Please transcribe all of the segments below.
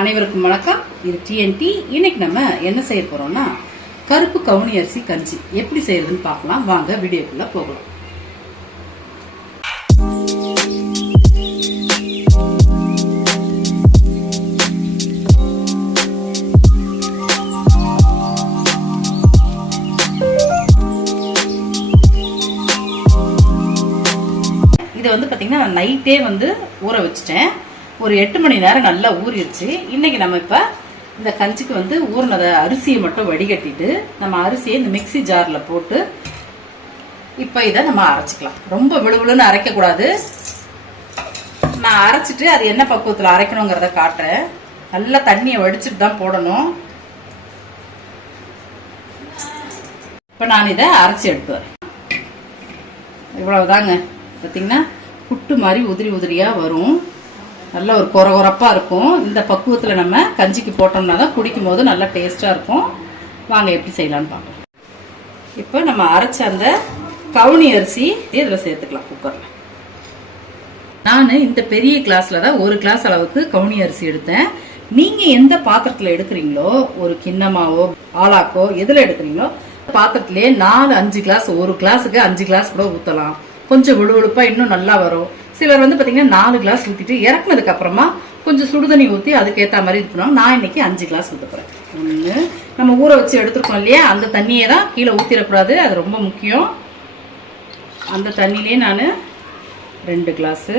அனைவருக்கும் வணக்கம். இது TNT. இன்னைக்கு நம்ம என்ன செய்ய போறோம்னா கருப்பு கவுனி அரிசி கஞ்சி எப்படி செய்யறதுன்னு பார்க்கலாம். வாங்க வீடியோக்குள்ள போகலாம். இதை பாத்தீங்கன்னா நான் நைட்டே ஊற வச்சுட்டேன். ஒரு 8 மணி நேரம் நல்லா ஊறிடுச்சு. இன்னைக்கு நம்ம இப்ப இந்த கஞ்சிக்கு ஊறினத அரிசியை மட்டும் வடிகட்டிட்டு நம்ம அரிசியை இந்த மிக்சி ஜார்ல போட்டு இப்ப இதை நம்ம அரைச்சிக்கலாம். ரொம்ப விழுவிழுன்னு அரைக்க கூடாது. நான் அரைச்சிட்டு அது என்ன பக்குவத்துல அரைக்கணுங்கிறத காட்டுறேன். நல்லா தண்ணியை வடிச்சிட்டு தான் போடணும். இப்ப நான் இதை அரைச்சி எடுத்து வரேன். இவ்வளவுதாங்க. பார்த்தீங்கன்னா புட்டு மாதிரி உதிரி உதிரியா வரும். நல்ல ஒரு கொரகொரப்பா இருக்கும். இந்த பக்குவத்துல நம்ம கஞ்சிக்கு போட்டோம்னா தான் குடிக்கும் போது நல்லா டேஸ்டா இருக்கும். வாங்க எப்படி செய்யலாம்னு பார்க்கலாம். இப்போ நம்ம அரைச்ச அந்த கவுனி அரிசி இதுல சேர்த்துக்கலாம் குக்கர்ல. நான் இந்த பெரிய கிளாஸ்ல தான் 1 கிளாஸ் அளவுக்கு கவுனி அரிசி எடுத்தேன். நீங்க எந்த பாத்திரத்துல எடுக்கிறீங்களோ, ஒரு கிண்ணமாவோ ஆளாக்கோ எதுல எடுக்கிறீங்களோ பாத்திரத்திலேயே 4-5 கிளாஸ், ஒரு கிளாஸுக்கு 5 கிளாஸ் கூட ஊத்தலாம். கொஞ்சம் விழுவிழுப்பா இன்னும் நல்லா வரும். சிலர் பாத்தீங்கன்னா 4 கிளாஸ் ஊத்திட்டு இறக்குனதுக்கு அப்புறமா கொஞ்சம் சுடுதண்ணி ஊத்தி அதுக்கேற்ற மாதிரி இது பண்ணுவாங்க. நான் இன்னைக்கு 5 கிளாஸ் ஊத்த போறேன். ஒண்ணு, நம்ம ஊற வச்சு எடுத்துருக்கோம் இல்லையா, அந்த தண்ணியை தான் கீழே ஊத்திடக்கூடாது. அது ரொம்ப முக்கியம். அந்த தண்ணியிலே நான் 2 கிளாஸ்,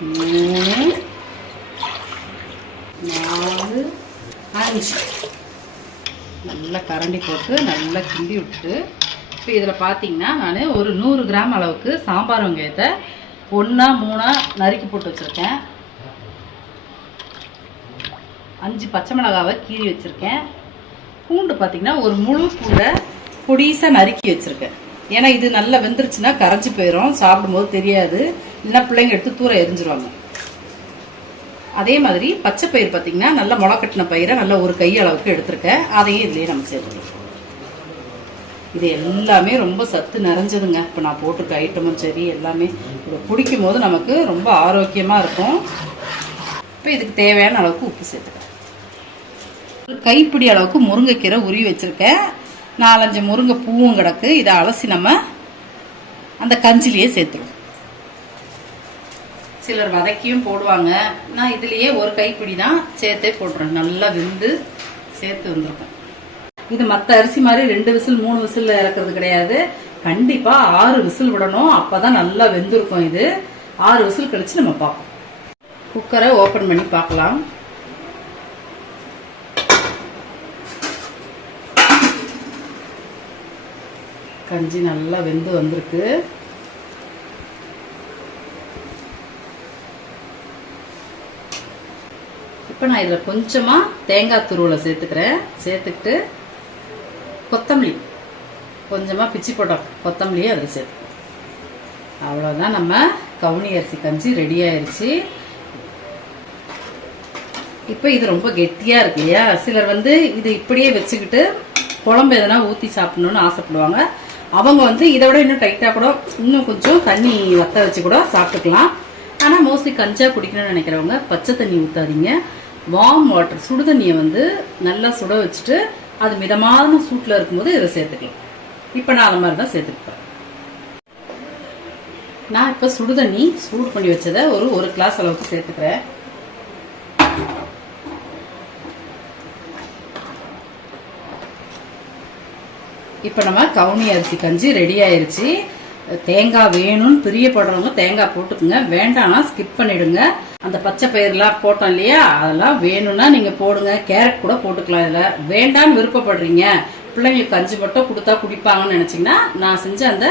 3, 4, 5 நல்லா கரண்டி போட்டு நல்லா கிண்டி விட்டுட்டு இப்போ இதில் பார்த்தீங்கன்னா நான் ஒரு 100 கிராம் அளவுக்கு சாம்பார் வெங்காயத்தை 1-3 நறுக்கி போட்டு வச்சுருக்கேன். 5 பச்சை மிளகாவை கீறி வச்சுருக்கேன். பூண்டு பார்த்தீங்கன்னா ஒரு முழு பூண்டை பொடிசாக நறுக்கி வச்சுருக்கேன். ஏன்னா இது நல்லா வெந்துருச்சுன்னா கரைச்சி போயிடும், சாப்பிடும்போது தெரியாது. இல்லைன்னா பிள்ளைங்க எடுத்து தூர எரிஞ்சிருவாங்க. அதே மாதிரி பச்சை பயிர் பார்த்தீங்கன்னா நல்லா முளைக்கட்டின பயிரை நல்லா ஒரு கை அளவுக்கு எடுத்திருக்கேன். அதையும் இதுலேயே நம்ம சேர்த்துக்கலாம். இது எல்லாமே ரொம்ப சத்து நிறைஞ்சதுங்க. இப்போ நான் போட்டிருக்க ஐட்டமும் சரி எல்லாமே இதை குடிக்கும் போது நமக்கு ரொம்ப ஆரோக்கியமாக இருக்கும். இப்போ இதுக்கு தேவையான அளவுக்கு உப்பு சேர்த்துக்கிறேன். ஒரு கைப்பிடி அளவுக்கு முருங்கைக்கீரை உருவி வச்சுருக்கேன். 4-5 முருங்கை பூவும் கிடக்கு. இதை அலசி நம்ம அந்த கஞ்சிலேயே சேர்த்துருவோம். சிலர் வதக்கியும் போடுவாங்க. நான் இதுலயே ஒரு கைப்பிடி தான் சேர்த்தே போடுறேன். நல்லா வெந்து சேர்த்து வந்திருக்கேன். இது மற்ற அரிசி மாதிரி 2 விசில் 3 விசில் இறக்குறது கிடையாது. கண்டிப்பா 6 விசில் விடணும். அப்பதான் நல்லா வெந்திருக்கும். இது 6 விசில் கழிச்சு நம்ம பார்ப்போம். குக்கரை ஓபன் பண்ணி பார்க்கலாம். கஞ்சி நல்லா வெந்து வந்திருக்கு. இப்போ நான் இதில் கொஞ்சமாக தேங்காய் துருவலை சேர்த்துக்கிறேன். சேர்த்துக்கிட்டு கொத்தமல்லி கொஞ்சமாக பிச்சு போட்டோம் கொத்தமல்லியே அதில் சேர்த்துக்கிறேன். அவ்வளோதான், நம்ம கவுனி அரிசி கஞ்சி ரெடி ஆயிடுச்சு. இப்போ இது ரொம்ப கெட்டியாக இருக்கு இல்லையா, சிலர் இது இப்படியே வச்சுக்கிட்டு குழம்பு எதனா ஊற்றி சாப்பிடணும்னு ஆசைப்படுவாங்க. அவங்க இதை விட இன்னும் டைட்டாக கூட இன்னும் கொஞ்சம் தண்ணி வத்த வச்சு கூட சாப்பிட்டுக்கலாம். ஆனால் மோஸ்ட்லி கஞ்சா குடிக்கணும்னு நினைக்கிறவங்க பச்சை தண்ணி ஊற்றாதீங்க. வார்ம் வாட்டர் சுடுதண்ணியை நல்லா சுட வச்சுட்டு அது மிதமான சூட்டில் இருக்கும்போது இதை சேர்த்துக்கலாம். இப்போ நான் அந்த மாதிரி தான் சேர்த்துக்கிட்டேன். நான் இப்போ சுடுதண்ணி சூடு பண்ணி வச்சதை ஒரு கிளாஸ் அளவுக்கு சேர்த்துக்கிறேன். இப்போ நம்ம கவுனி அரிசி கஞ்சி ரெடி ஆயிருச்சு. தேங்காய் வேணும்னு பிரியப்படுறவங்க தேங்காய் போட்டுக்குங்க, வேண்டாம்னா ஸ்கிப் பண்ணிடுங்க. அந்த பச்சை பயிரெல்லாம் போட்டோம் இல்லையா, அதெல்லாம் வேணும்னா நீங்க போடுங்க. கேரட் கூட போட்டுக்கலாம். இதில் வேண்டான்னு விருப்பப்படுறீங்க, பிள்ளைங்களுக்கு கஞ்சி மட்டும் கொடுத்தா குடிப்பாங்கன்னு நினைச்சீங்கன்னா நான் செஞ்ச அந்த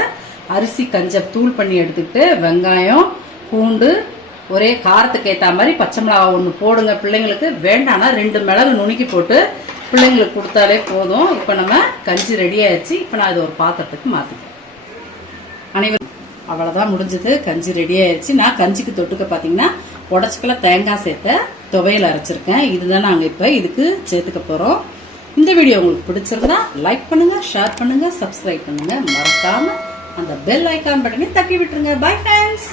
அரிசி கஞ்சை தூள் பண்ணி எடுத்துக்கிட்டு வெங்காயம் பூண்டு ஒரே காரத்துக்கு ஏற்ற மாதிரி பச்சை மிளகா 1 போடுங்க. பிள்ளைங்களுக்கு வேண்டாம்னா 2 மிளகு நுணுக்கி போட்டு பிள்ளைங்களுக்கு கொடுத்தாலே போதும். இப்போ நம்ம கஞ்சி ரெடி ஆயிடுச்சு. இப்போ நான் இது ஒரு பாத்திரத்துக்கு மாற்றிக்கிறேன். அனைவரும் அவ்வளோதான், முடிஞ்சது. கஞ்சி ரெடி ஆயிடுச்சு. நான் கஞ்சிக்கு தொட்டுக்க பார்த்தீங்கன்னா உடச்சிக்கல தேங்காய் சேர்த்த துவையல் அரைச்சிருக்கேன். இதுதான் நாங்கள் இப்போ இதுக்கு சேர்த்துக்க போகிறோம். இந்த வீடியோ உங்களுக்கு பிடிச்சிருந்தா லைக் பண்ணுங்க, ஷேர் பண்ணுங்க, சப்ஸ்கிரைப் பண்ணுங்க. மறக்காம அந்த பெல் ஐக்கான் பட்டனை தட்டி விட்டுருங்க. Bye friends.